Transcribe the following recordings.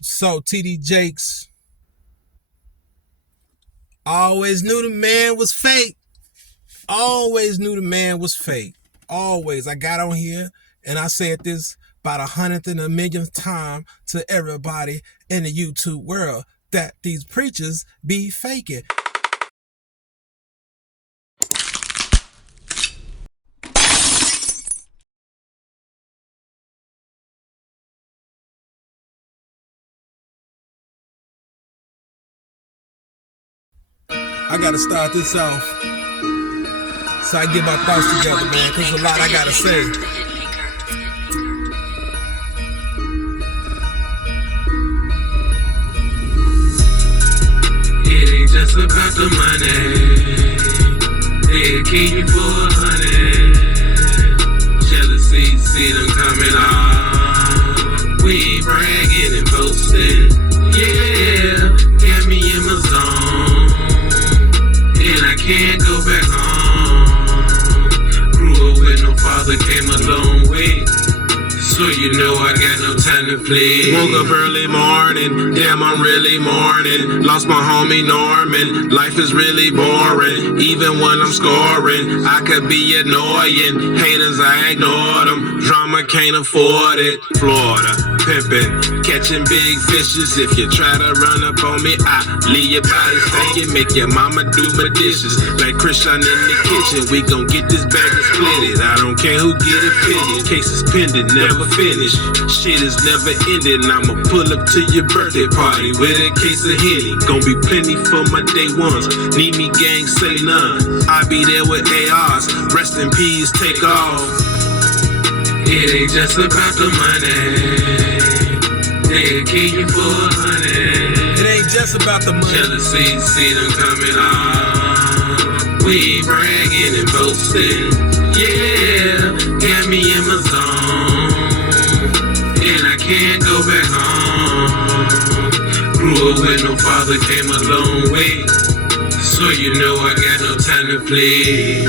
So TD Jakes, always knew the man was fake. Always knew the man was fake. Always. I got on here and I said this about 100th and a millionth time to everybody in the YouTube world that these preachers be faking. I gotta start this off so I get my thoughts together, man, because a lot I gotta say. It ain't just about the money. They'll kill you for 100. Jealousy, see them coming on. We ain't bragging and boasting. Yeah, got me in my zone. And I can't go back home. Grew up with no father, came a long way. So you know I got no time to play. Woke up early morning, damn I'm really mourning. Lost my homie Norman, life is really boring. Even when I'm scoring, I could be annoying. Haters, I ignore them. Drama can't afford it. Florida, pimpin', catching big fishes. If you try to run up on me, I leave your body stinking. Make your mama do my dishes. Like Christian in the kitchen, we gon' get this bag and split it. I don't care who get it fitted. Cases pending, never finish. Shit is never ending. I'ma pull up to your birthday party with a case of Henny. Gon' be plenty for my day ones. Need me, gang, say none. I be there with ARs. Rest in peace, take off. It ain't just about the money. They'll kill you for 100. It ain't just about the money. Jealousy, see them coming on. We ain't bragging and boasting. Yeah, got me in my zone. And I can't go back home. Grew up with no father, came a long way. So you know I got no time to play.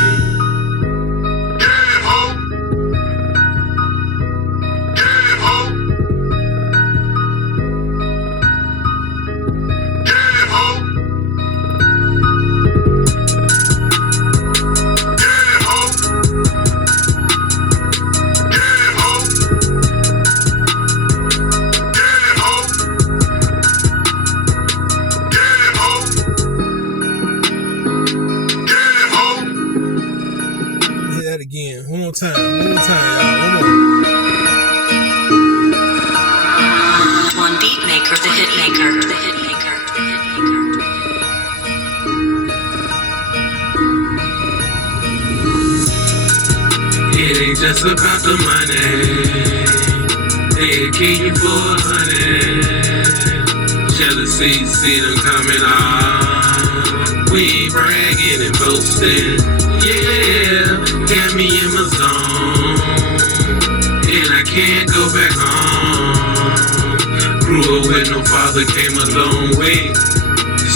Again, one more time, y'all, one more. One beat maker, the hit maker, the hit maker, the hit maker. It ain't just about the money. They'll kill you for 100. Jealousy, see them coming on. We ain't bragging and boasting. Yeah, got me in my zone. And I can't go back home. Grew up with no father, came a long way.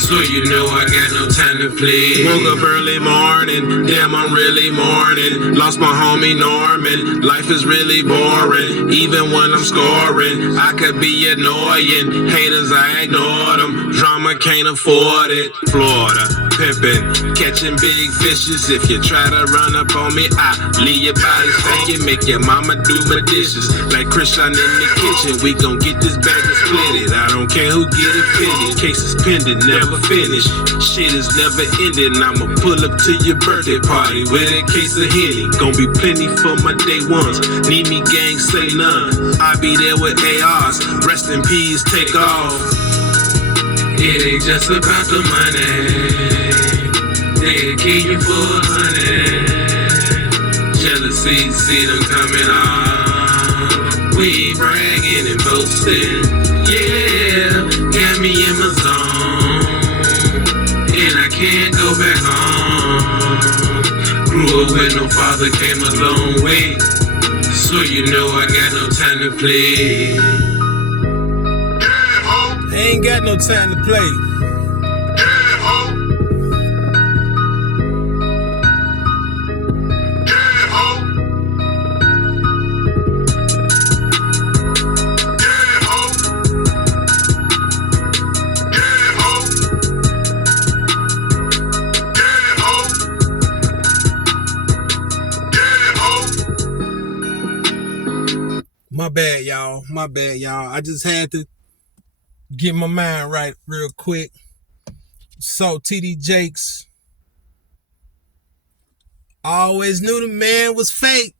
So you know I got no time to play. Woke up early morning, damn I'm really mourning. Lost my homie Norman, life is really boring. Even when I'm scoring, I could be annoying. Haters, I ignore them. Drama can't afford it. Florida, pimpin', catching big fishes. If you try to run up on me, I leave your body stinking. Make your mama do my dishes. Like Christian in the kitchen, we gon' get this bag and split it. I don't care who get it fitted. Cases pending, never finish. Shit is never ending. I'ma pull up to your birthday party with a case of Henny. Gon' be plenty for my day ones. Need me, gang, say none. I be there with ARs. Rest in peace, take off. It ain't just about the money. They'll kill you for 100. Jealousy, see them coming on. We ain't bragging and boasting. Yeah, got me in my zone. And I can't go back home. Grew up with no father, came a long way. So you know I got no time to play. I ain't got no time to play. bad, y'all. My bad, y'all. I just had to get my mind right real quick. So, TD Jakes, always knew the man was fake.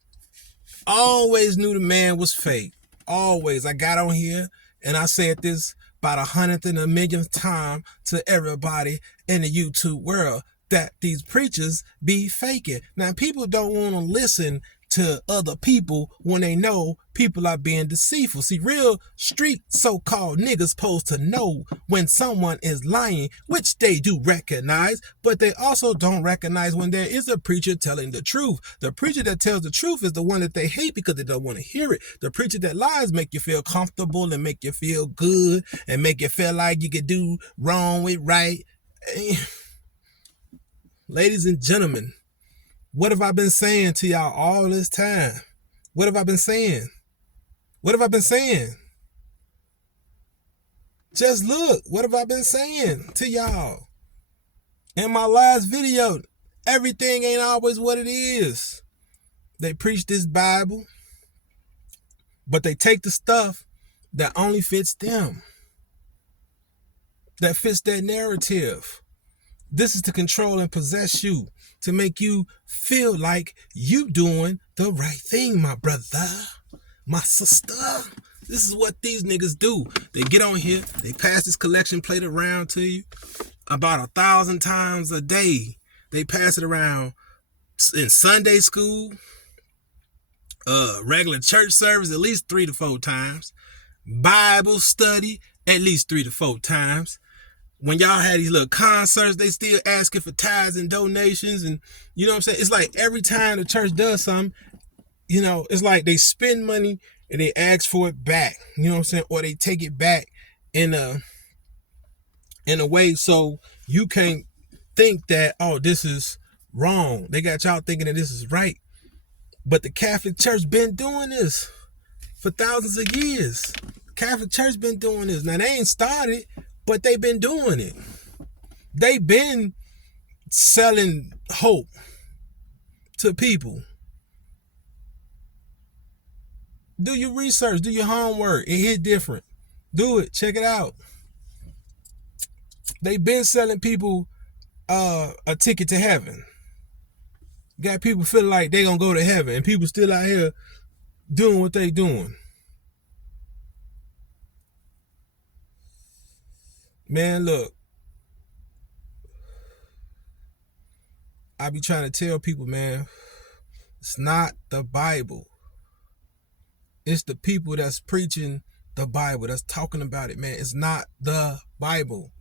Always knew the man was fake. Always. I got on here and I said this about 100th and a millionth time to everybody in the YouTube world, that these preachers be faking. Now, people don't want to listen to other people when they know people are being deceitful. See, real street so-called niggas supposed to know when someone is lying, which they do recognize, but they also don't recognize when there is a preacher telling the truth. The preacher that tells the truth is the one that they hate because they don't want to hear it. The preacher that lies make you feel comfortable and make you feel good and make you feel like you can do wrong with right. Ladies and gentlemen, what have I been saying to y'all all this time? What have I been saying? What have I been saying? Just look, what have I been saying to y'all? In my last video, everything ain't always what it is. They preach this Bible, but they take the stuff that only fits them, that fits their narrative. This is to control and possess you, to make you feel like you doing the right thing, my brother, my sister. This is what these niggas do. They get on here, they pass this collection plate around to you about 1,000 times a day. They pass it around in Sunday school, regular church service at least 3 to 4 times, Bible study at least 3 to 4 times. When y'all had these little concerts, they still asking for tithes and donations. And you know what I'm saying? It's like every time the church does something, you know, it's like they spend money and they ask for it back. You know what I'm saying? Or they take it back in a way so you can't think that, oh, this is wrong. They got y'all thinking that this is right. But the Catholic Church been doing this for thousands of years. Catholic Church been doing this. Now, they ain't started, but they've been doing it. They've been selling hope to people. Do your research. Do your homework. It hit different. Do it. Check it out. They've been selling people a ticket to heaven. Got people feeling like they gonna go to heaven, and people still out here doing what they doing. Man, look, I be trying to tell people, man, it's not the Bible. It's the people that's preaching the Bible, that's talking about it, man. It's not the Bible.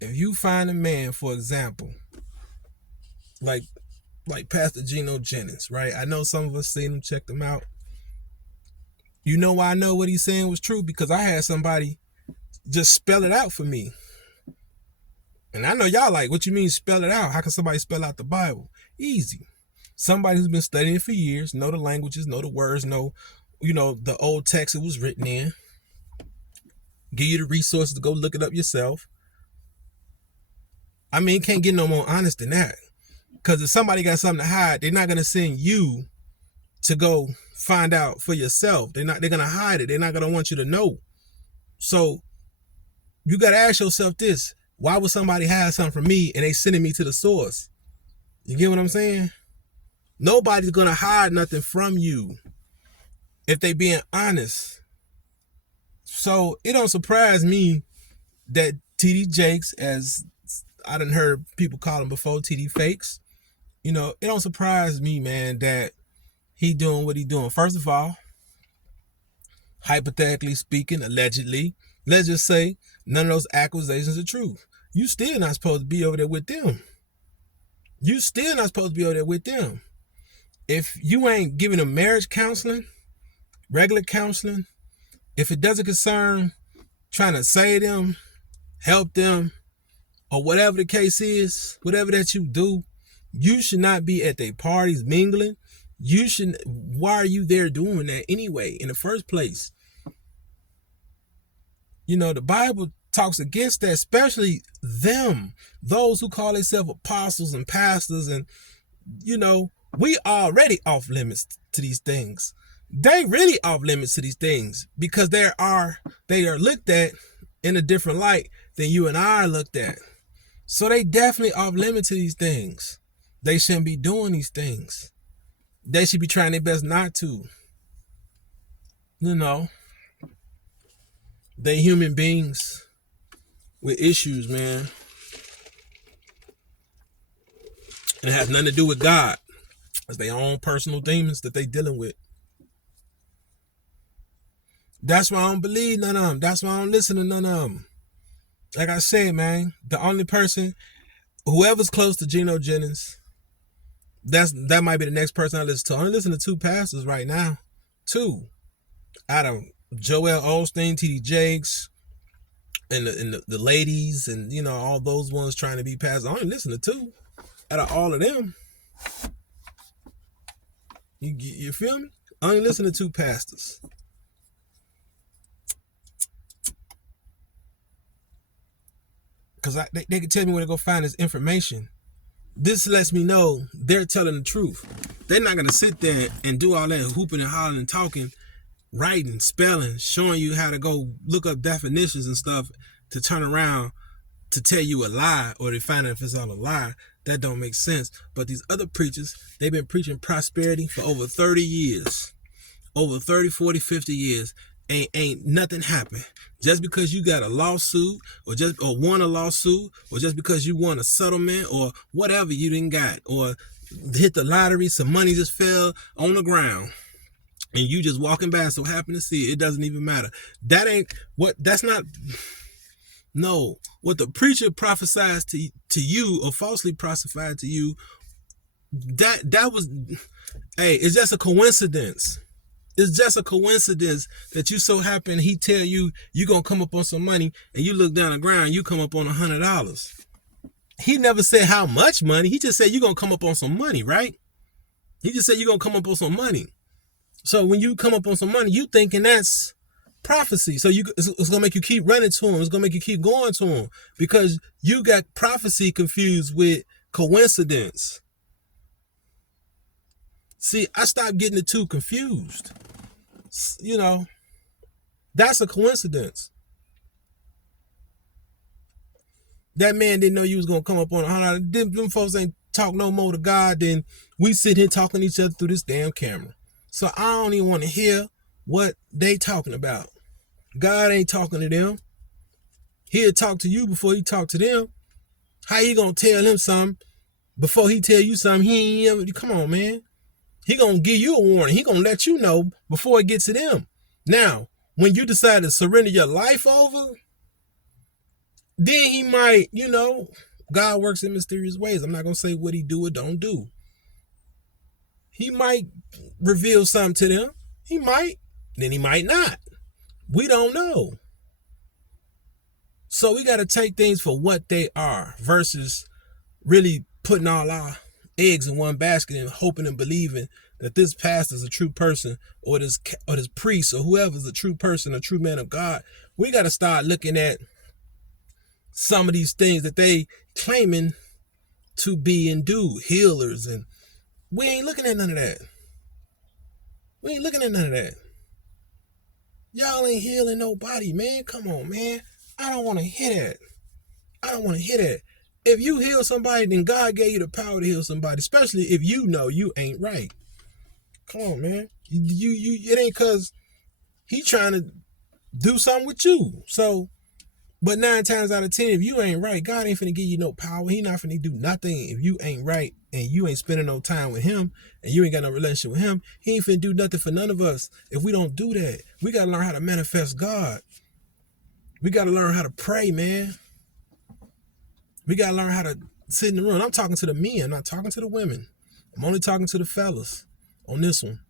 If you find a man, for example, like Pastor Geno Jennings, right? I know some of us seen him, checked him out. You know why I know what he's saying was true? Because I had somebody just spell it out for me. And I know y'all like, what you mean spell it out? How can somebody spell out the Bible? Easy. Somebody who's been studying it for years, know the languages, know the words, know, you know, the old text it was written in. Give you the resources to go look it up yourself. I mean, can't get no more honest than that. Because if somebody got something to hide, they're not going to send you to go find out for yourself. They're going to hide it. They're not going to want you to know. So you got to ask yourself this. Why would somebody hide something from me and they sending me to the source? You get what I'm saying? Nobody's going to hide nothing from you if they being honest. So it don't surprise me that TD Jakes, as I done heard people call him before, TD Fakes, you know, it don't surprise me, man, that he doing what he doing. First of all, hypothetically speaking, allegedly, let's just say none of those accusations are true. You still not supposed to be over there with them. You still not supposed to be over there with them. If you ain't giving them marriage counseling, regular counseling, if it doesn't concern trying to save them, help them, or whatever the case is, whatever that you do, you should not be at their parties mingling. You should. Why are you there doing that anyway in the first place? You know, the Bible talks against that, especially them, those who call themselves apostles and pastors. And, you know, we already off limits to these things. They really off limits to these things because they are looked at in a different light than you and I are looked at. So they definitely off limits to these things. They shouldn't be doing these things. They should be trying their best not to. You know, they human beings with issues, man. And it has nothing to do with God. It's their own personal demons that they dealing with. That's why I don't believe none of them. That's why I don't listen to none of them. Like I said, man, the only person, whoever's close to Geno Jennings, that might be the next person I listen to. I only listen to 2 pastors right now. 2. Out of Joel Osteen, TD Jakes, and the ladies, and you know, all those ones trying to be pastors. I only listen to 2 out of all of them. You feel me? I only listen to 2 pastors. Because they can tell me where to go find this information. This lets me know they're telling the truth. They're not going to sit there and do all that hooping and hollering and talking, writing, spelling, showing you how to go look up definitions and stuff to turn around to tell you a lie or to find out if it's all a lie. That don't make sense. But these other preachers, they've been preaching prosperity for over 30 years. Over 30, 40, 50 years. Ain't nothing happened. Just because you got a lawsuit or won a lawsuit or just because you won a settlement or whatever you didn't got or hit the lottery, some money just fell on the ground and you just walking by so happen to see it doesn't even matter. That's not what the preacher prophesies to you or falsely prophesied to you, that was, it's just a coincidence. It's just a coincidence that you so happen he tell you gonna come up on some money and you look down the ground, you come up on $100. He never said how much money. He just said you're gonna come up on some money, right? He just said you're gonna come up on some money. So when you come up on some money, you thinking that's prophecy. So it's gonna make you keep running to him. It's gonna make you keep going to him because you got prophecy confused with coincidence. See, I stopped getting the two confused. You know, that's a coincidence. That man didn't know you was going to come up on $100. Them folks ain't talk no more to God than we sit here talking to each other through this damn camera. So I don't even want to hear what they talking about. God ain't talking to them. He'll talk to you before he talk to them. How you going to tell him something before he tell you something? He ain't ever, come on, man. He going to give you a warning. He going to let you know before it gets to them. Now, when you decide to surrender your life over, then he might, God works in mysterious ways. I'm not going to say what he do or don't do. He might reveal something to them. He might. Then he might not. We don't know. So we got to take things for what they are versus really putting all our eggs in one basket and hoping and believing that this pastor is a true person or this priest or whoever is a true person, a true man of God. We got to start looking at some of these things that they claiming to be and do, healers, and we ain't looking at none of that. We ain't looking at none of that. Y'all ain't healing nobody, man. Come on, man. I don't want to hear that. I don't want to hear that. If you heal somebody, then God gave you the power to heal somebody, especially if you know you ain't right. Come on, man. It ain't because he trying to do something with you. So, but 9 times out of 10, if you ain't right, God ain't finna give you no power. He not finna do nothing if you ain't right and you ain't spending no time with him and you ain't got no relationship with him. He ain't finna do nothing for none of us if we don't do that. We gotta learn how to manifest God. We gotta learn how to pray, man. We gotta learn how to sit in the room. I'm talking to the men, I'm not talking to the women. I'm only talking to the fellas on this one.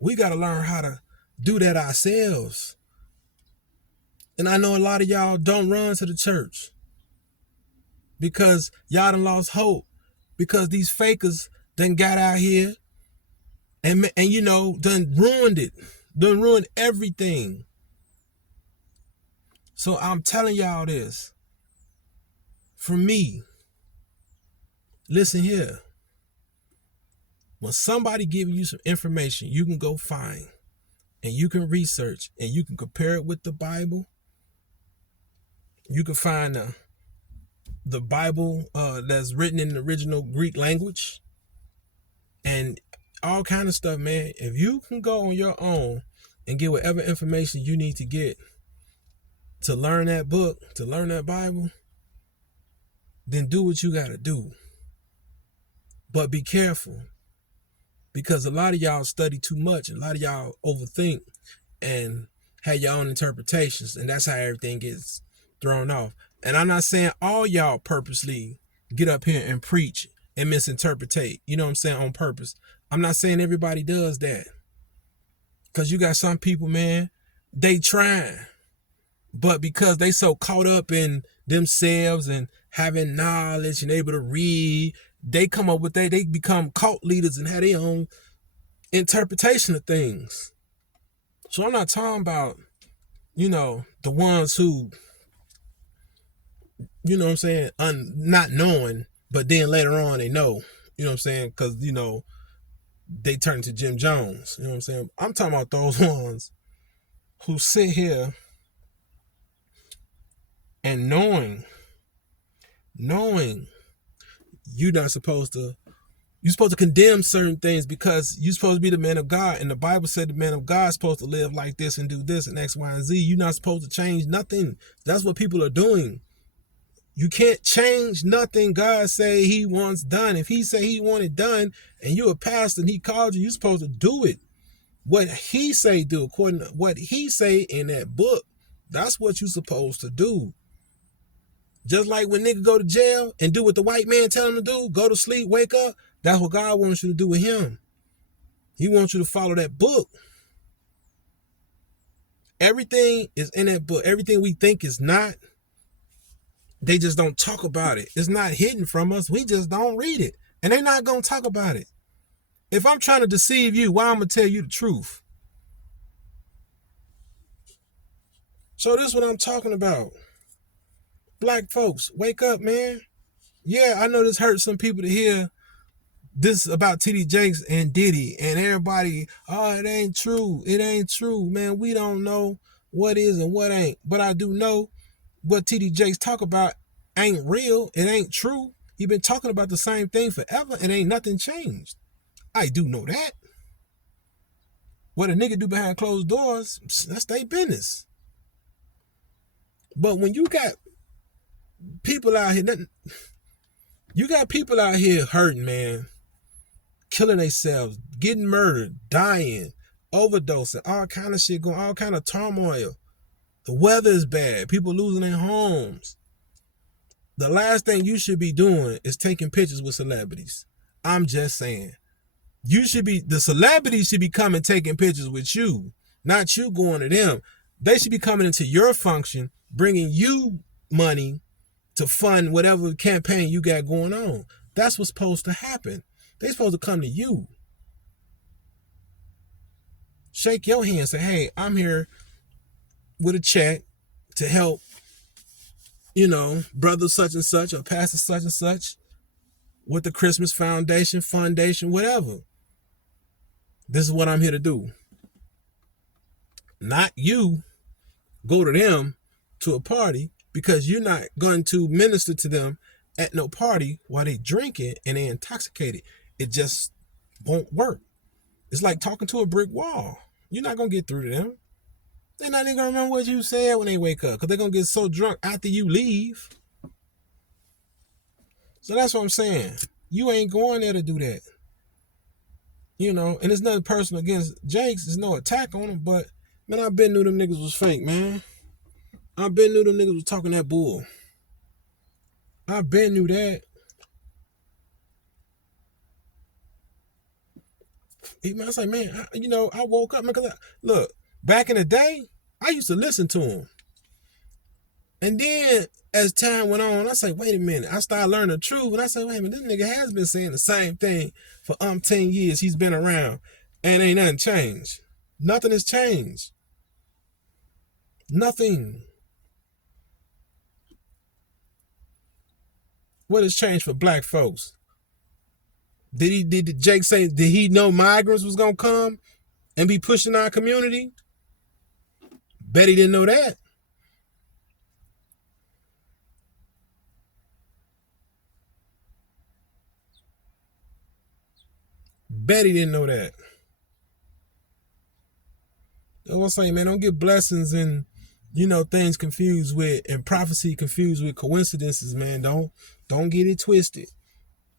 We gotta learn how to do that ourselves. And I know a lot of y'all don't run to the church because y'all done lost hope because these fakers done got out here and done ruined it, done ruined everything. So I'm telling y'all this. For me, listen here. When somebody gives you some information you can go find and you can research and you can compare it with the Bible, you can find the Bible that's written in the original Greek language and all kind of stuff, man. If you can go on your own and get whatever information you need to get to learn that book, to learn that Bible, then do what you got to do. But be careful, because a lot of y'all study too much and a lot of y'all overthink and have your own interpretations, and that's how everything gets thrown off. And I'm not saying all y'all purposely get up here and preach and misinterpretate, you know what I'm saying, on purpose. I'm not saying everybody does that, because you got some people, man, they trying, but because they so caught up in themselves and having knowledge and able to read, they come up with they become cult leaders and have their own interpretation of things. So I'm not talking about, the ones who, you know what I'm saying, not knowing, but then later on they know, you know what I'm saying, because, they turn to Jim Jones, you know what I'm saying. I'm talking about those ones who sit here and knowing you're not supposed to, you're supposed to condemn certain things because you're supposed to be the man of God. And the Bible said the man of God is supposed to live like this and do this and X, Y, and Z. You're not supposed to change nothing. That's what people are doing. You can't change nothing God say he wants done. If he say he want it done and you're a pastor and he called you, you're supposed to do it. What he say do, according to what he say in that book, that's what you're supposed to do. Just like when niggas go to jail and do what the white man tell them to do, go to sleep, wake up, that's what God wants you to do with him. He wants you to follow that book. Everything is in that book. Everything we think is not, they just don't talk about it. It's not hidden from us. We just don't read it. And they're not going to talk about it. If I'm trying to deceive you, why I'm going to tell you the truth? So this is what I'm talking about. Black folks, wake up, man. Yeah, I know this hurts some people to hear this about TD and Diddy and everybody. Oh, it ain't true. It ain't true, man. We don't know what is and what ain't. But I do know what TD talk about ain't real. It ain't true. He been talking about the same thing forever and ain't nothing changed. I do know that. What a nigga do behind closed doors, that's their business. But when you got people out here, hurting, man, killing themselves, getting murdered, dying, overdosing, all kind of shit going, all kind of turmoil. The weather is bad. People losing their homes. The last thing you should be doing is taking pictures with celebrities. I'm just saying. The celebrities should be coming taking pictures with you, not you going to them. They should be coming into your function, bringing you money to fund whatever campaign you got going on. That's what's supposed to happen. They're supposed to come to you. Shake your hand, say, hey, I'm here with a check to help, brother such and such or pastor such and such with the Christmas foundation, whatever. This is what I'm here to do. Not you go to them to a party, because you're not going to minister to them at no party while they drinking and they intoxicated. It just won't work. It's like talking to a brick wall. You're not going to get through to them. They're not even going to remember what you said when they wake up, because they're going to get so drunk after you leave. So that's what I'm saying. You ain't going there to do that. And it's nothing personal against Jakes. There's no attack on him, but, man, I been knew them niggas was fake, man. I been knew them niggas was talking that bull. I been knew that. I was like, man, I woke up, because look, back in the day, I used to listen to him. And then as time went on, I said, wait a minute. I started learning the truth. And I said, wait a minute, this nigga has been saying the same thing for 10 years. He's been around and ain't nothing changed. Nothing has changed. Nothing. What has changed for black folks? Did Jake say, did he know migrants was gonna come and be pushing our community? Bet he didn't know that. Bet he didn't know that. That's what I'm saying, man. Don't get blessings and things confused with, and prophecy confused with coincidences, man. Don't get it twisted.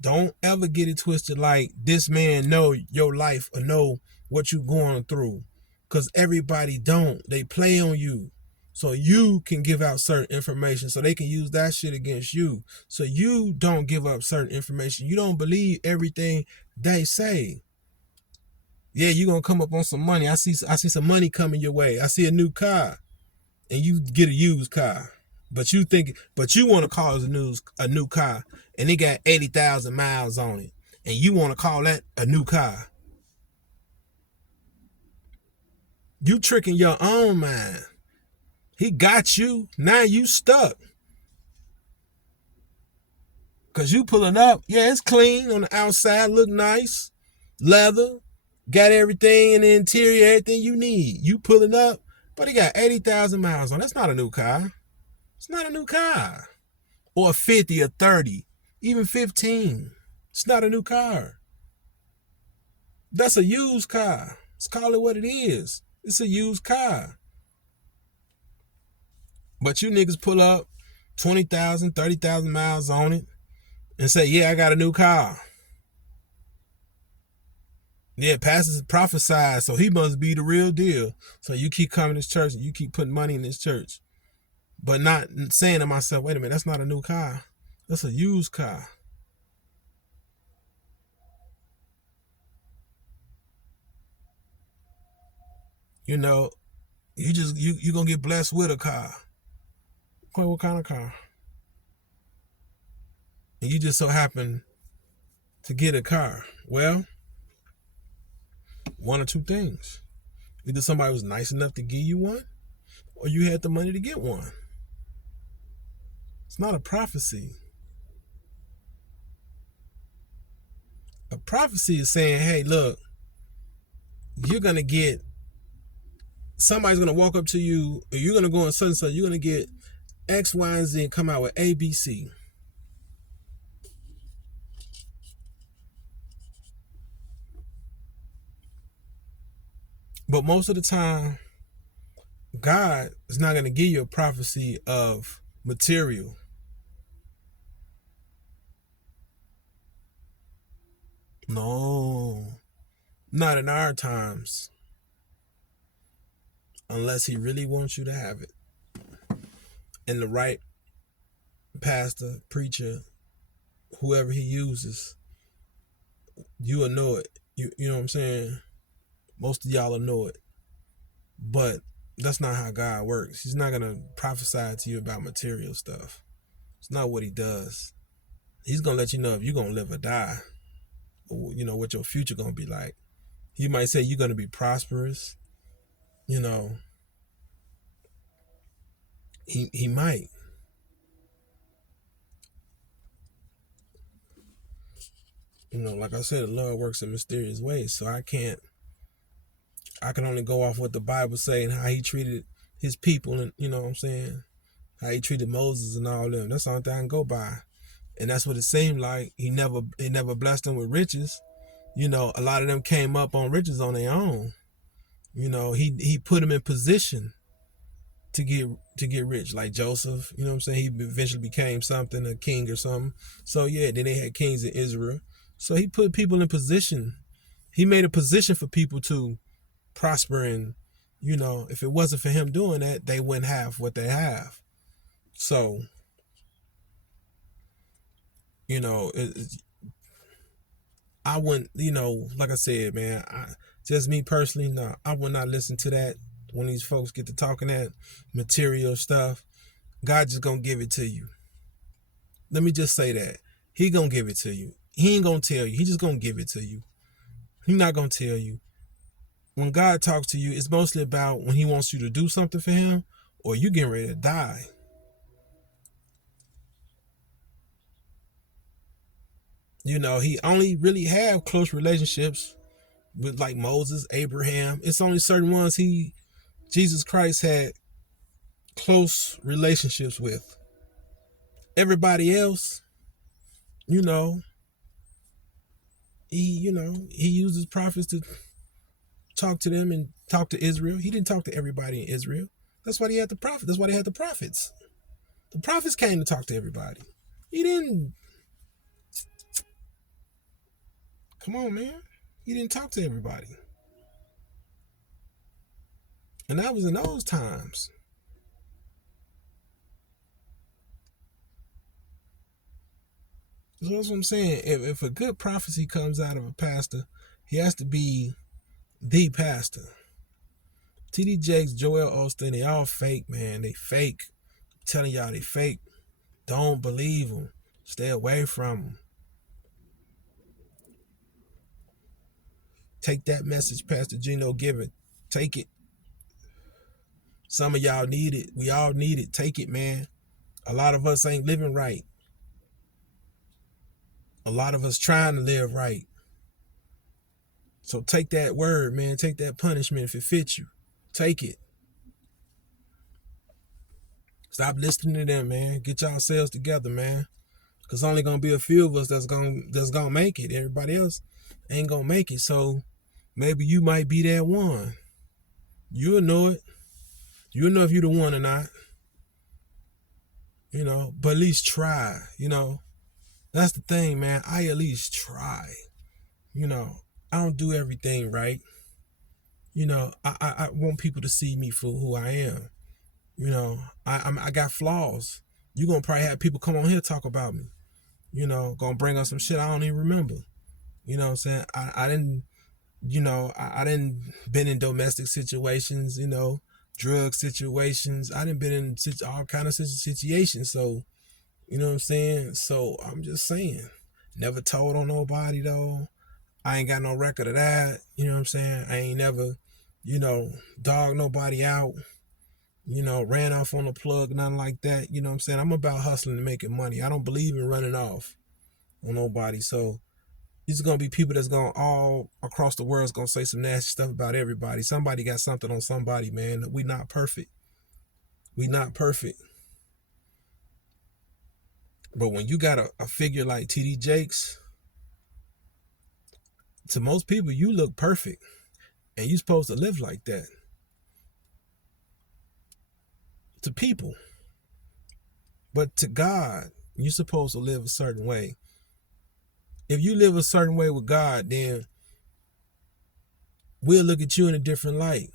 Don't ever get it twisted like this man know your life or know what you going through. Cause everybody don't. They play on you. So you can give out certain information so they can use that shit against you. So you don't give up certain information. You don't believe everything they say. Yeah, you gonna come up on some money. I see some money coming your way. I see a new car, and you get a used car. But you want to call it a new car, and it got 80,000 miles on it, and you want to call that a new car. You tricking your own mind. He got you. Now you stuck. Cause you pulling up, yeah, it's clean on the outside, look nice, leather, got everything in the interior, everything you need. You pulling up, but he got 80,000 miles on. That's not a new car. It's not a new car. Or 50 or 30, even 15. It's not a new car. That's a used car. Let's call it what it is. It's a used car. But you niggas pull up 20,000, 30,000 miles on it and say, yeah, I got a new car. Yeah, pastor prophesied, so he must be the real deal. So you keep coming to this church and you keep putting money in this church. But not saying to myself, wait a minute, that's not a new car. That's a used car. You gonna get blessed with a car. Okay, what kind of car? And you just so happen to get a car. Well, one or two things. Either somebody was nice enough to give you one, or you had the money to get one. It's not a prophecy. A prophecy is saying, hey, look, somebody's going to walk up to you, or you're going to go on such and such, you're going to get X, Y, and Z and come out with A, B, C. But most of the time, God is not going to give you a prophecy of material. No, not in our times. Unless he really wants you to have it. And the right pastor, preacher, whoever he uses, you will know it. You know what I'm saying? Most of y'all will know it. But that's not how God works. He's not going to prophesy to you about material stuff. It's not what he does. He's going to let you know if you're going to live or die. Or, what your future going to be like. He might say you're going to be prosperous. He might. Like I said, the Lord works in mysterious ways. So I can only go off what the Bible say and how he treated his people, and you know what I'm saying, how he treated Moses and all them. That's the only thing I can go by. And that's what it seemed like. He never blessed them with riches. A lot of them came up on riches on their own. He put them in position to get rich, like Joseph. You know what I'm saying? He eventually became something, a king or something. So yeah, then they had kings in Israel. So he put people in position. He made a position for people to prosper, and if it wasn't for him doing that, they wouldn't have what they have. So I wouldn't, like I said, man, just me personally, no, I would not listen to that when these folks get to talking that material stuff. God just gonna give it to you. Let me just say that. He gonna give it to you. He ain't gonna tell you. He just gonna give it to you. He's not gonna tell you. When God talks to you, it's mostly about when he wants you to do something for him, or you getting ready to die. he only really have close relationships with like Moses, Abraham. It's only certain ones Jesus Christ had close relationships with. Everybody else, you know, he uses prophets to talk to them and talk to Israel. He didn't talk to everybody in Israel. That's why he had the prophet. That's why they had the prophets. The prophets came to talk to everybody. He didn't. Come on, man. He didn't talk to everybody. And that was in those times. So that's what I'm saying. If a good prophecy comes out of a pastor, he has to be the pastor. T.D. Jakes, Joel Osteen, they all fake, man. They fake. I'm telling y'all, they fake. Don't believe them. Stay away from them. Take that message Pastor Gino giving. Take it. Some of y'all need it. We all need it. Take it, man. A lot of us ain't living right. A lot of us trying to live right. So take that word, man. Take that punishment if it fits you. Take it. Stop listening to them, man. Get yourselves together, man. Cause only gonna be a few of us that's gonna make it. Everybody else ain't gonna make it. So maybe you might be that one. You'll know it. You'll know if you're the one or not. But at least try. That's the thing, man. I at least try. I don't do everything right. I want people to see me for who I am. I got flaws. You're gonna probably have people come on here talk about me. Gonna bring up some shit I don't even remember. You know what I'm saying? I didn't, I didn't been in domestic situations, drug situations. I didn't been in all kind of situations. So, you know what I'm saying? So I'm just saying, never told on nobody though. I ain't got no record of that. You know what I'm saying? I ain't never, dog nobody out. Ran off on the plug, nothing like that. You know what I'm saying? I'm about hustling and making money. I don't believe in running off on nobody. So these are going to be people that's going all across the world is going to say some nasty stuff about everybody. Somebody got something on somebody, man. We not perfect. We not perfect. But when you got a figure like T.D. Jakes, to most people, you look perfect. And you supposed to live like that. To people. But to God, you're supposed to live a certain way. If you live a certain way with God, then we'll look at you in a different light.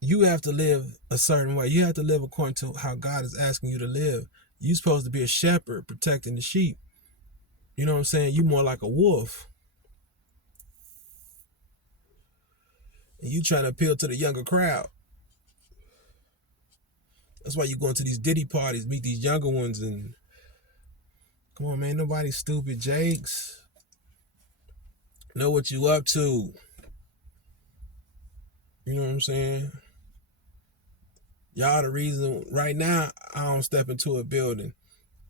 You have to live a certain way. You have to live according to how God is asking you to live. You're supposed to be a shepherd protecting the sheep. You know what I'm saying? You more like a wolf. And you trying to appeal to the younger crowd. That's why you going to these Diddy parties, meet these younger ones, and come on, man, nobody's stupid. Jakes, know what you up to. You know what I'm saying? Y'all the reason right now I don't step into a building.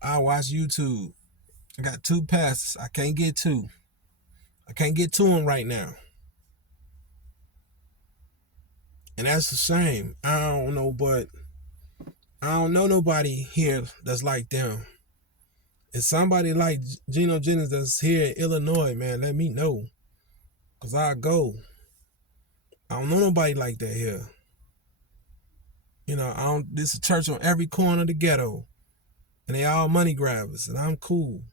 I watch YouTube. I got 2 passes. I can't get 2. I can't get to them right now. And that's a shame. I don't know nobody here that's like them. If somebody like Geno Jennings that's here in Illinois, man, let me know. Because I go. I don't know nobody like that here. This is a church on every corner of the ghetto. And they all money grabbers. And I'm cool.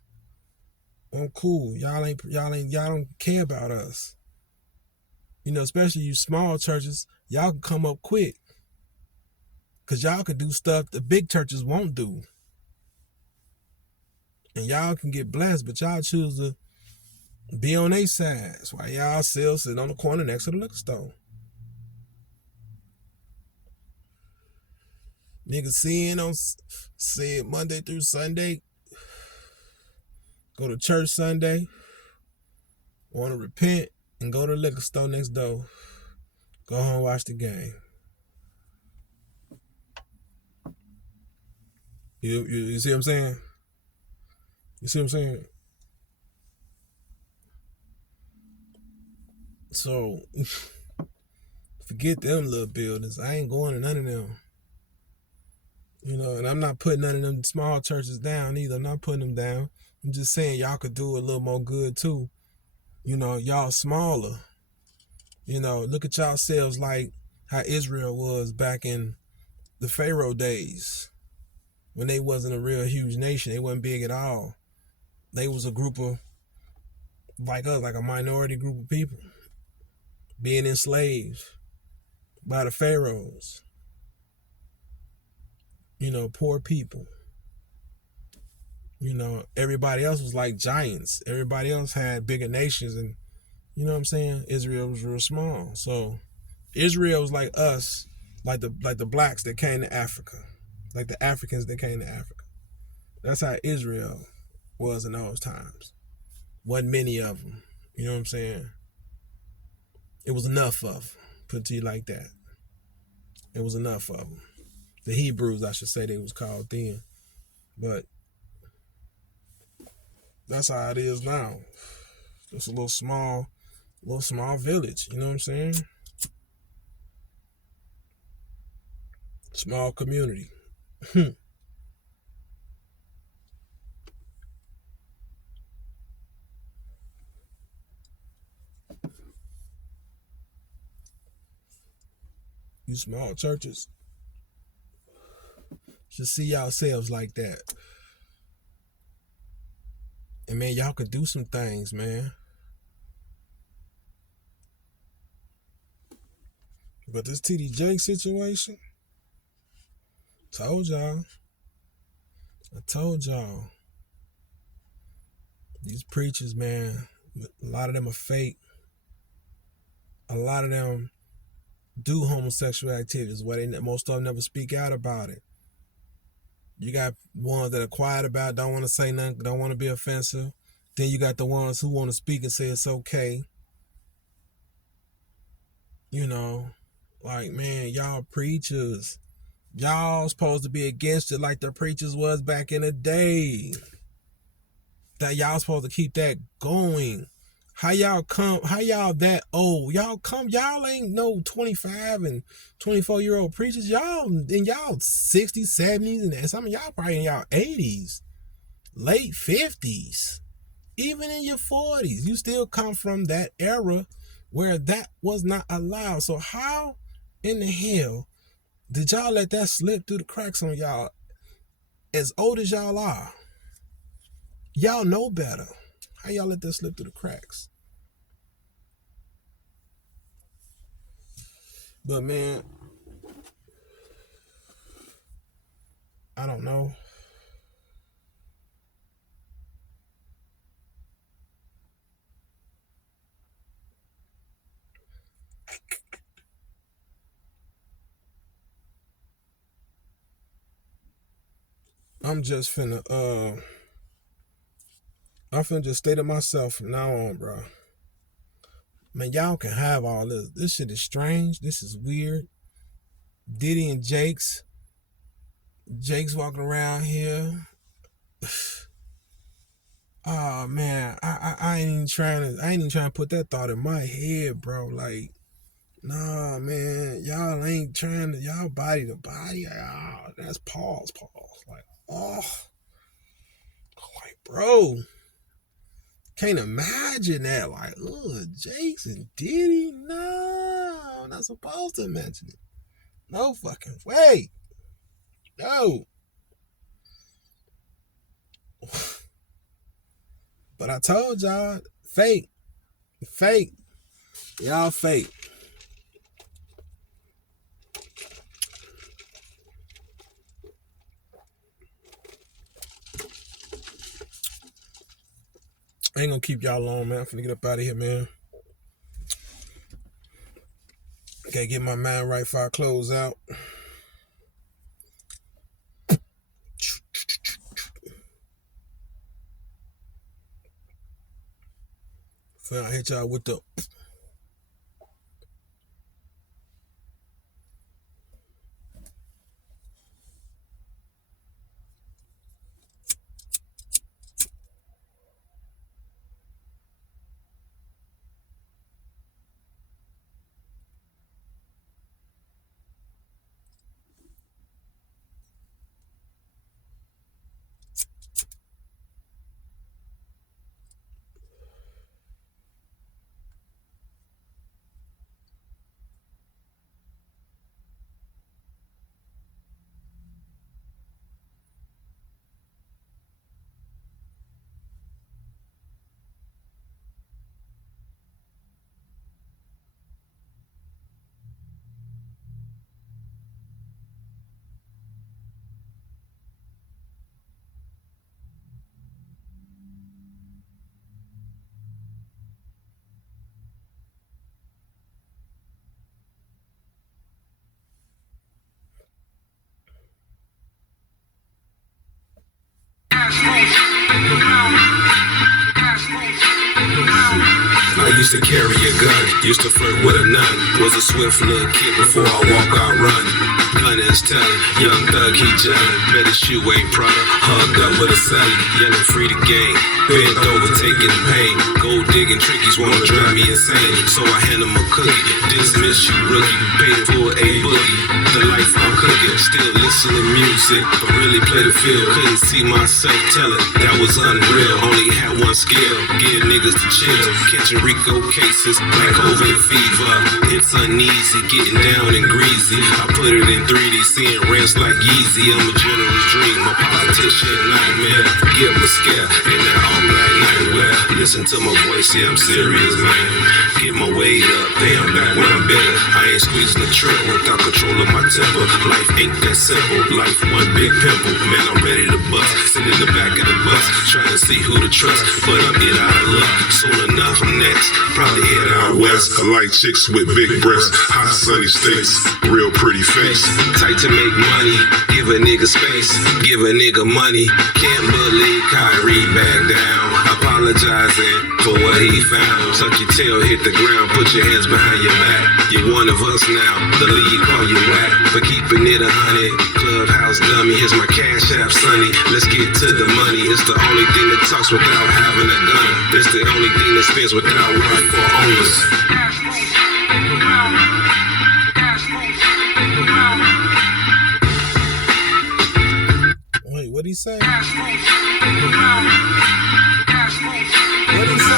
I'm cool. Y'all don't care about us. Especially you small churches, y'all can come up quick. Because y'all can do stuff the big churches won't do. And y'all can get blessed, but y'all choose to be on their side. That's why y'all still sitting on the corner next to the liquor store. Niggas see it Monday through Sunday. Go to church Sunday. Want to repent and go to the liquor store next door. Go home and watch the game. You see what I'm saying? You see what I'm saying? So forget them little buildings. I ain't going to none of them. You know, and I'm not putting none of them small churches down either. I'm not putting them down. I'm just saying y'all could do a little more good too. You know, y'all smaller. You know, look at yourselves like how Israel was back in the Pharaoh days when they wasn't a real huge nation. They wasn't big at all. They was a group of, like us, like a minority group of people being enslaved by the pharaohs. You know, poor people. You know, everybody else was like giants. Everybody else had bigger nations, and you know what I'm saying? Israel was real small. So Israel was like us, like the blacks that came to Africa, like the Africans that came to Africa. That's how Israel was in those times. Wasn't many of them. You know what I'm saying? It was enough of them. Put it to you like that. It was enough of them. The Hebrews, I should say, they was called then. But that's how it is now. Just a little small village. You know what I'm saying? Small community. You small churches should see yourselves like that. And man, y'all could do some things, man. But this TD.J situation, I told y'all. These preachers, man, a lot of them are fake. A lot of them do homosexual activities where most of them never speak out about it. You got ones that are quiet about it, don't want to say nothing, don't want to be offensive. Then you got the ones who want to speak and say it's okay. You know, like, man, y'all preachers, y'all supposed to be against it like the preachers was back in the day. That y'all supposed to keep that going. How y'all that old? Y'all ain't no 25 and 24-year-old preachers. Y'all in y'all 60s, 70s, and some of y'all probably in y'all 80s, late 50s, even in your 40s. You still come from that era where that was not allowed. So how in the hell did y'all let that slip through the cracks on y'all? As old as y'all are, y'all know better. How y'all let that slip through the cracks? But man, I don't know. I'm just finna I'm finna just stay to myself from now on, bro. Man, y'all can have all this. This shit is strange. This is weird. Diddy and Jake's walking around here. Oh man, I ain't even trying to put that thought in my head, bro. Like, nah, man, y'all body to body. That's pause. Like, oh, like, bro, can't imagine that. Like, Jakes and Diddy, no, I'm not supposed to mention it. No fucking way. No. But I told y'all, fake. Y'all fake. I ain't gonna keep y'all long, man. I'm finna get up out of here, man. Gotta get my mind right before I close out. Finna hit y'all with the used to carry a gun, used to flirt with a nun. Was a swift little kid before I walk out running. Gun is telling, young thug he jelling. Bet his shoe ain't Prada, hugged up with a celly. Yelling free the game, bent over taking the pain. Gold digging trickies wanna drive me insane. So I hand him a cookie, dismiss you rookie. Paid for a boogie, the life I'm cooking. Still listen to music, but really play the field. Couldn't see myself telling, that was unreal. Only had one skill, give niggas the chill. Catching Rico cases like COVID fever. It's uneasy, getting down and greasy. I put it in 3D, seeing rents like Yeezy. I'm a general's dream, a politician nightmare. Give a scare, and that all black nightwear. Listen to my voice, yeah, I'm serious, man. Get my weight up, pay I'm back when I'm better. I ain't squeezing the trip without control of my temper. Life ain't that simple, life one big pimple. Man, I'm ready to bust, sitting in the back of the bus, trying to see who to trust, but I'm in out of luck. Soon enough, I'm next, probably head out west. I like chicks with big breasts, hot sunny states, real pretty face. Tight to make money, give a nigga space, give a nigga money. Can't believe Kyrie back down, apologizing for what he found. Tuck your tail, hit the ground, put your hands behind your back. You're one of us now, the league call you whack, for keeping it 100. Clubhouse dummy, here's my cash app, sonny. Let's get to the money, it's the only thing that talks without having a gun. It's the only thing that spins without rifle owners. Wait, what'd he say? What'd he say?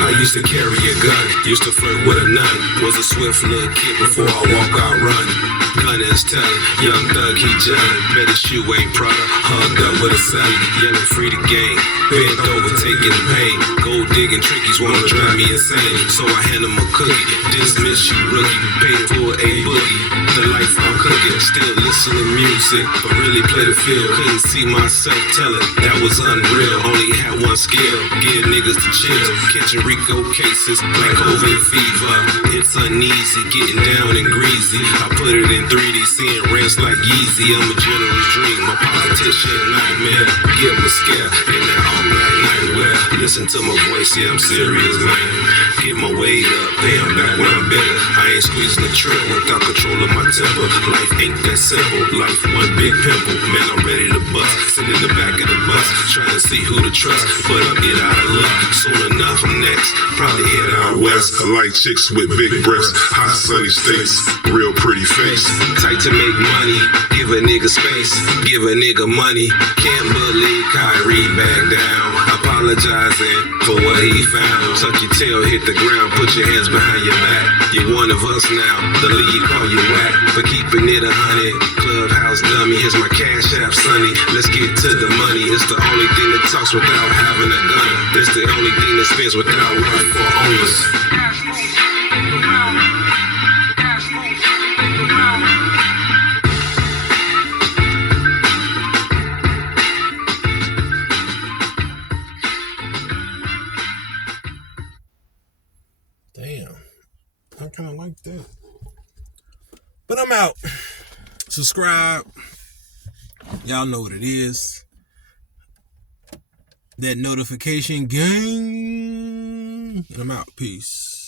I used to carry a gun, used to flirt with a nun. Was a swift little kid before I walk out running. Gun is telling, young thug he jelling. Bet his shoe ain't Prada, hugged up with a celly. Yelling free the game, bent over taking the pain. Gold digging trickies wanna drive me insane. So I hand him a cookie, dismiss you rookie. Paid for a boogie, the life I'm cooking. Still listen to music, but really play the field. Couldn't see myself telling, that was unreal. Only had one skill, give niggas the chill. Catching Rico cases like COVID fever. It's uneasy, getting down and greasy. I put it in 3D, seeing rents like Yeezy. I'm a general's dream, a politician nightmare. Give a scare, and that all black nightwear. Listen to my voice, yeah, I'm serious, man. Get my weight up, pay I'm back when I'm better. I ain't squeezing the trip without control of my temper. Life ain't that simple, life one big pimple. Man, I'm ready to bust, sitting in the back of the bus, trying to see who to trust, but I'm in out of luck. Soon enough, I'm next, probably head out west. I like chicks with big breasts, hot sunny states, real pretty face. Tight to make money, give a nigga space, give a nigga money. Can't believe Kyrie back down, apologizing for what he found. Tuck your tail, hit the ground, put your hands behind your back. You're one of us now, the league call you whack, for keeping it 100. Clubhouse dummy, here's my cash app, sonny. Let's get to the money, it's the only thing that talks without having a gun. It's the only thing that spins without rifle owners. Damn, I kind of like that. But I'm out. Subscribe. Y'all know what it is. That notification gang. And I'm out. Peace.